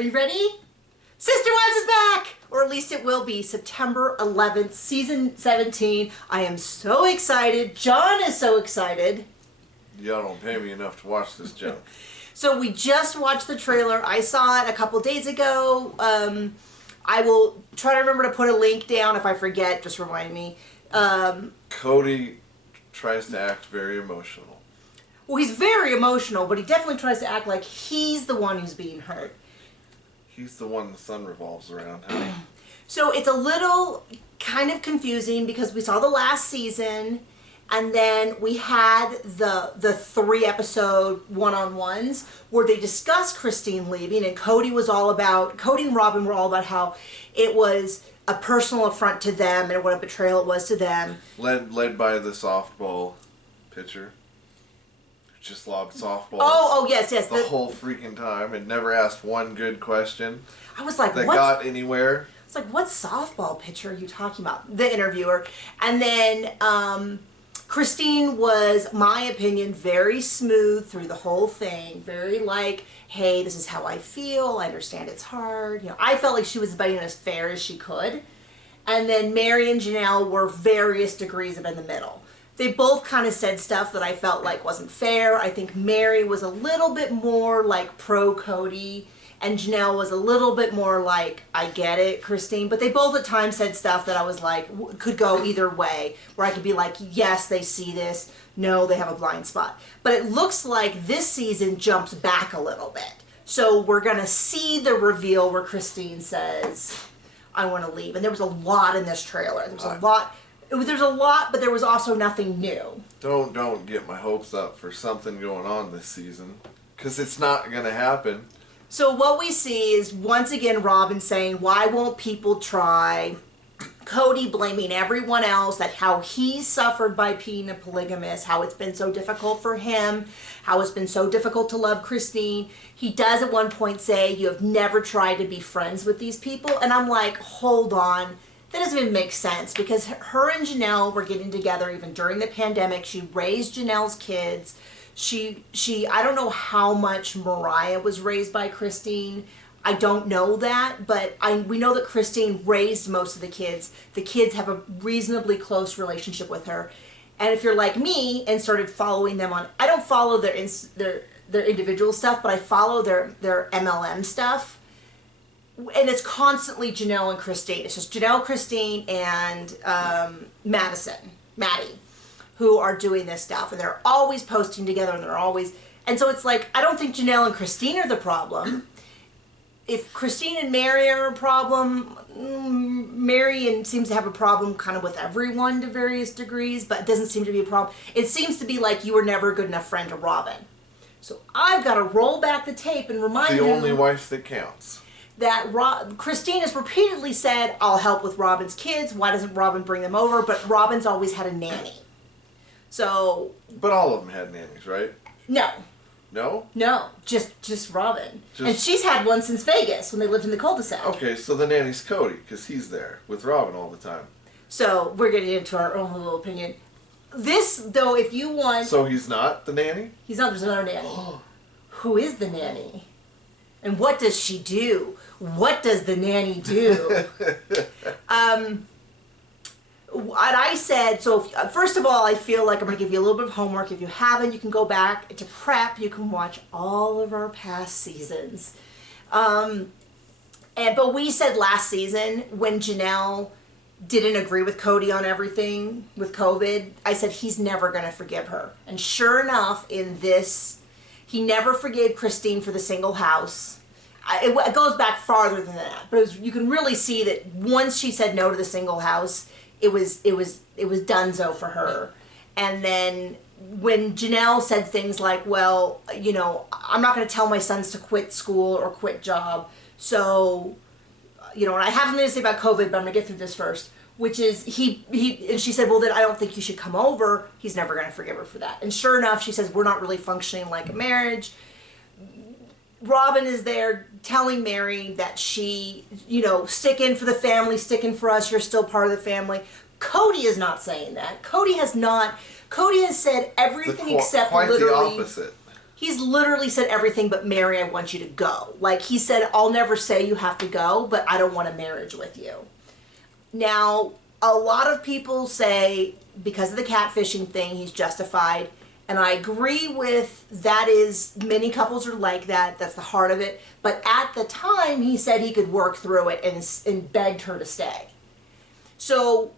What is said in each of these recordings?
Are you ready? Sister Wives is back! Or at least it will be September 11th, season 17. I am so excited. John is so excited. Y'all don't pay me enough to watch this junk. So we just watched the trailer. I saw it a couple days ago. I will try to remember to put a link down. If I forget, just remind me. Cody tries to act very emotional. Well, he's very emotional, but he definitely tries to act like he's the one who's being hurt. He's the one the sun revolves around, honey. So it's a little kind of confusing because we saw the last season, and then we had the 3-episode one-on-ones where they discussed Christine leaving, and Cody and Robin were all about how it was a personal affront to them and what a betrayal it was to them. Led by the softball pitcher. Just lobbed softballs. Oh, yes. The whole freaking time and never asked one good question. I was like, that got anywhere. It's like, what softball pitcher are you talking about? The interviewer. And then Christine was, my opinion, very smooth through the whole thing. Very like, hey, this is how I feel. I understand it's hard. You know, I felt like she was being as fair as she could. And then Mary and Janelle were various degrees of in the middle. They both kind of said stuff that I felt like wasn't fair. I think Mary was a little bit more like pro Cody, and Janelle was a little bit more like, I get it, Christine. But they both at times said stuff that I was like, could go either way, where I could be like, yes, they see this. No, they have a blind spot. But it looks like this season jumps back a little bit. So we're going to see the reveal where Christine says, I want to leave. And there was a lot in this trailer. There was a lot. There's a lot, but there was also nothing new. Don't get my hopes up for something going on this season, because it's not going to happen. So what we see is, once again, Robin saying, why won't people try? Cody blaming everyone else, that how he suffered by being a polygamist, how it's been so difficult for him, how it's been so difficult to love Christine. He does at one point say, you have never tried to be friends with these people. And I'm like, hold on. That doesn't even make sense, because her and Janelle were getting together even during the pandemic. She raised Janelle's kids. I don't know how much Mariah was raised by Christine. I don't know that, but we know that Christine raised most of the kids. The kids have a reasonably close relationship with her. And if you're like me and started following them on, I don't follow their individual stuff, but I follow their MLM stuff. And it's constantly Janelle and Christine. It's just Janelle, Christine, and Maddie, who are doing this stuff. And they're always posting together, and so it's like, I don't think Janelle and Christine are the problem. If Christine and Mary are a problem, Mary seems to have a problem kind of with everyone to various degrees, but it doesn't seem to be a problem. It seems to be like, you were never a good enough friend to Robin. So I've got to roll back the tape and remind you. The only wife that counts. That Christine has repeatedly said, I'll help with Robin's kids. Why doesn't Robin bring them over? But Robin's always had a nanny. So. But all of them had nannies, right? No. No? No, just Robin. And she's had one since Vegas when they lived in the cul-de-sac. Okay, so the nanny's Cody, because he's there with Robin all the time. So we're getting into our own little opinion. This, though, if you want. So he's not the nanny? He's not. There's another nanny. Who is the nanny? And what does she do? What does the nanny do? What I said, so first of all, I feel like I'm going to give you a little bit of homework. If you haven't, you can go back to prep. You can watch all of our past seasons. But we said last season, when Janelle didn't agree with Cody on everything with COVID, I said he's never going to forgive her. And sure enough, in this, he never forgave Christine for the single house. It goes back farther than that, but you can really see that once she said no to the single house, it was donezo for her. And then when Janelle said things like, well, you know, I'm not going to tell my sons to quit school or quit job, so, you know, and I have something to say about COVID, but I'm going to get through this first. Which is, and she said, well, then I don't think you should come over. He's never going to forgive her for that. And sure enough, she says, we're not really functioning like a marriage. Robin is there telling Mary that she, you know, stick in for the family, stick in for us, you're still part of the family. Cody is not saying that. Cody has said everything except quite literally. the opposite. he's literally said everything but Mary, I want you to go. Like he said, I'll never say you have to go, but I don't want a marriage with you. Now, a lot of people say because of the catfishing thing, he's justified. And I agree with that is, many couples are like that. That's the heart of it. But at the time, he said he could work through it and begged her to stay. So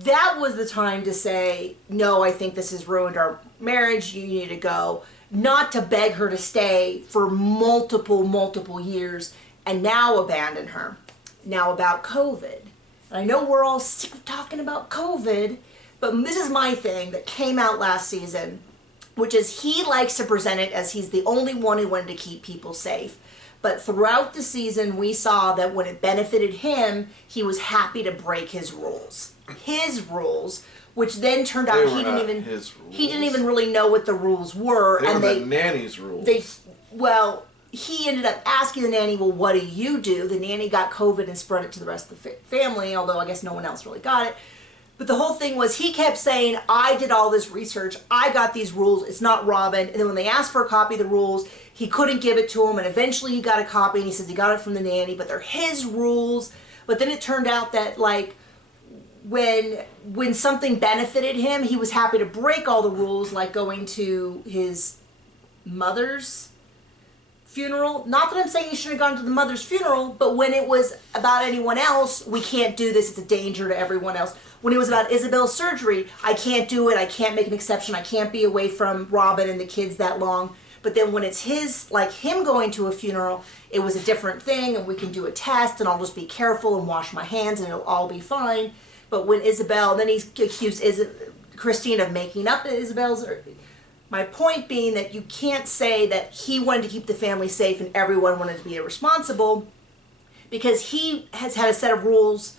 that was the time to say, no, I think this has ruined our marriage. You need to go. Not to beg her to stay for multiple years and now abandon her. Now about COVID. I know we're all sick of talking about COVID, but this is my thing that came out last season, which is he likes to present it as he's the only one who wanted to keep people safe. But throughout the season, we saw that when it benefited him, he was happy to break his rules. His rules, which then turned out he didn't even really know what the rules were. They were the nanny's rules. He ended up asking the nanny, well, what do you do? The nanny got COVID and spread it to the rest of the family, although I guess no one else really got it. But the whole thing was he kept saying, I did all this research. I got these rules. It's not Robin. And then when they asked for a copy of the rules, he couldn't give it to him. And eventually he got a copy and he says he got it from the nanny, but they're his rules. But then it turned out that like when something benefited him, he was happy to break all the rules, like going to his mother's funeral. Not that I'm saying he should have gone to the mother's funeral, but when it was about anyone else, we can't do this. It's a danger to everyone else. When it was about Isabel's surgery, I can't do it. I can't make an exception. I can't be away from Robin and the kids that long. But then when it's his, like him going to a funeral, it was a different thing, and we can do a test, and I'll just be careful and wash my hands, and it'll all be fine. But when Isabel, then he accused Christine of making up Isabel's. My point being that you can't say that he wanted to keep the family safe and everyone wanted to be irresponsible, because he has had a set of rules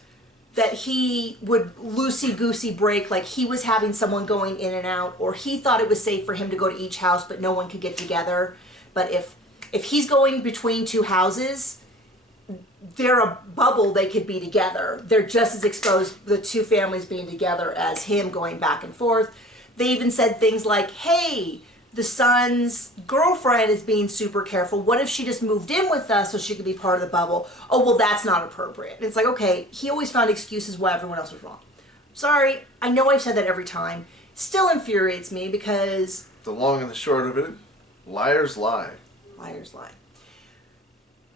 that he would loosey-goosey break, like he was having someone going in and out, or he thought it was safe for him to go to each house but no one could get together. But if he's going between two houses, they're a bubble, they could be together. They're just as exposed, the two families being together, as him going back and forth. They even said things like, hey, the son's girlfriend is being super careful. What if she just moved in with us so she could be part of the bubble? Oh, well, that's not appropriate. And it's like, okay, he always found excuses why everyone else was wrong. Sorry, I know I've said that every time. Still infuriates me because... The long and the short of it, liars lie. Liars lie.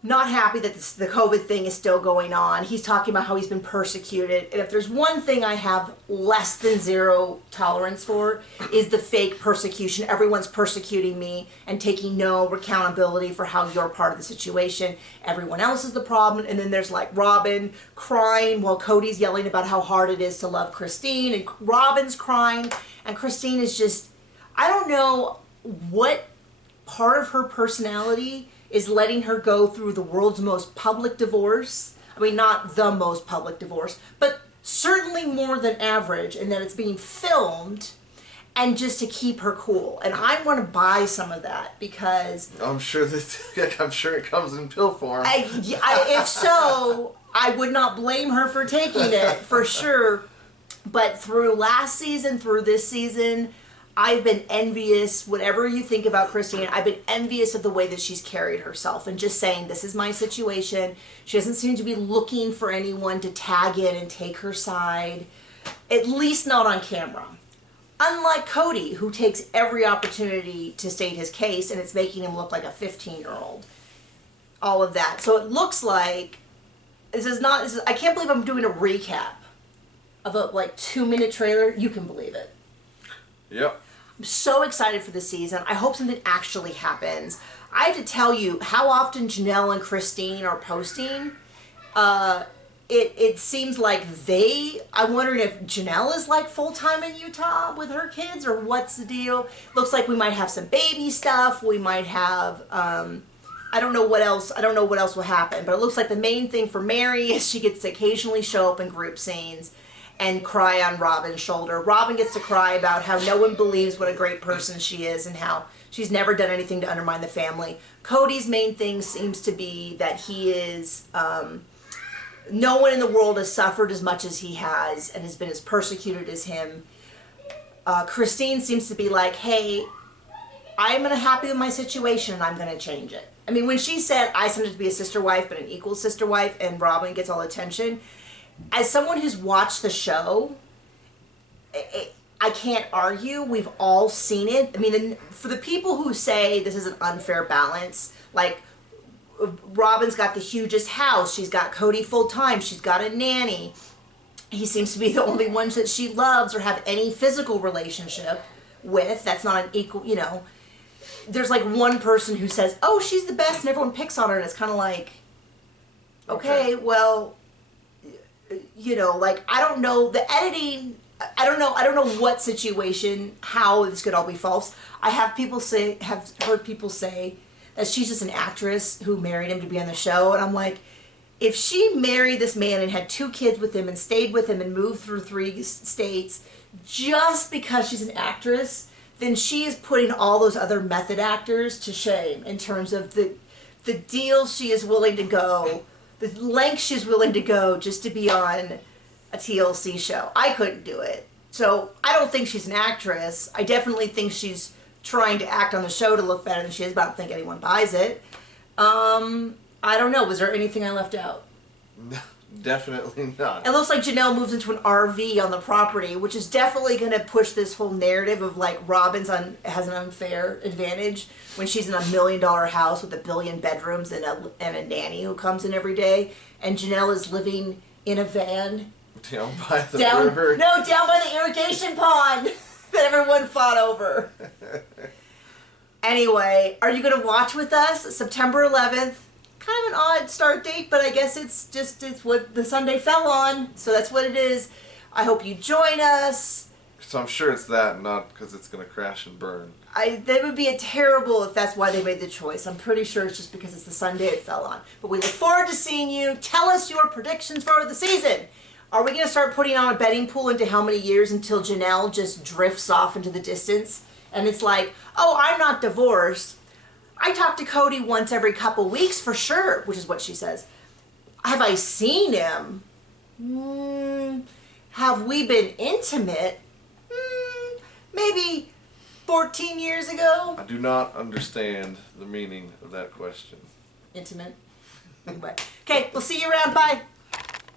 Not happy that the COVID thing is still going on. He's talking about how he's been persecuted. And if there's one thing I have less than zero tolerance for, is the fake persecution. Everyone's persecuting me and taking no accountability for how you're part of the situation. Everyone else is the problem. And then there's like Robin crying while Cody's yelling about how hard it is to love Christine. And Robin's crying. And Christine is just, I don't know what part of her personality is letting her go through the world's most public divorce. I mean, not the most public divorce, but certainly more than average, and that it's being filmed, and just to keep her cool. And I want to buy some of that because I'm sure it comes in pill form. If so, I would not blame her for taking it for sure. But through last season, through this season, I've been envious, whatever you think about Christine, I've been envious of the way that she's carried herself and just saying, this is my situation. She doesn't seem to be looking for anyone to tag in and take her side, at least not on camera. Unlike Cody, who takes every opportunity to state his case, and it's making him look like a 15-year-old. All of that. So it looks like, I can't believe I'm doing a recap of a 2-minute trailer. You can believe it. Yep. I'm so excited for this season. I hope something actually happens. I have to tell you how often Janelle and Christine are posting. It seems like I'm wondering if Janelle is like full-time in Utah with her kids, or what's the deal. Looks like we might have some baby stuff. We might have, I don't know what else will happen, but it looks like the main thing for Mary is she gets to occasionally show up in group scenes and cry on Robin's shoulder. Robin gets to cry about how no one believes what a great person she is and how she's never done anything to undermine the family. Cody's main thing seems to be that he is, no one in the world has suffered as much as he has and has been as persecuted as him. Christine seems to be like, hey, I'm unhappy with my situation and I'm going to change it. I mean, when she said I wanted to be a sister wife, but an equal sister wife, and Robin gets all the attention, as someone who's watched the show, I can't argue. We've all seen it. I mean, for the people who say this is an unfair balance, like Robin's got the hugest house, she's got Cody full time, she's got a nanny. He seems to be the only one that she loves or have any physical relationship with. That's not an equal, you know. There's like one person who says, oh, she's the best, and everyone picks on her, and it's kind of like, okay, well, you know, like, I don't know, the editing, I don't know what situation, how this could all be false. Have heard people say that she's just an actress who married him to be on the show, and I'm like, if she married this man and had 2 kids with him and stayed with him and moved through 3 states just because she's an actress, then she is putting all those other method actors to shame in terms of the deals she is willing to go, the lengths she's willing to go just to be on a TLC show. I couldn't do it. So I don't think she's an actress. I definitely think she's trying to act on the show to look better than she is, but I don't think anyone buys it. I don't know. Was there anything I left out? Definitely not. It looks like Janelle moves into an RV on the property, which is definitely going to push this whole narrative of like has an unfair advantage when she's in $1 million house with 1 billion bedrooms and a nanny who comes in every day, and Janelle is living in a van down by the river. No, down by the irrigation pond that everyone fought over. Anyway, are you going to watch with us September 11th? Kind of an odd start date, but I guess it's what the Sunday fell on, so that's what it is. I hope you join us. So I'm sure it's that, not because it's going to crash and burn. That would be terrible if that's why they made the choice. I'm pretty sure it's just because it's the Sunday it fell on. But we look forward to seeing you. Tell us your predictions for the season. Are we going to start putting on a betting pool into how many years until Janelle just drifts off into the distance? And it's like, oh, I'm not divorced. I talk to Cody once every couple weeks for sure, which is what she says. Have I seen him? Have we been intimate? Maybe 14 years ago? I do not understand the meaning of that question. Intimate? Anyway. Okay, we'll see you around. Bye.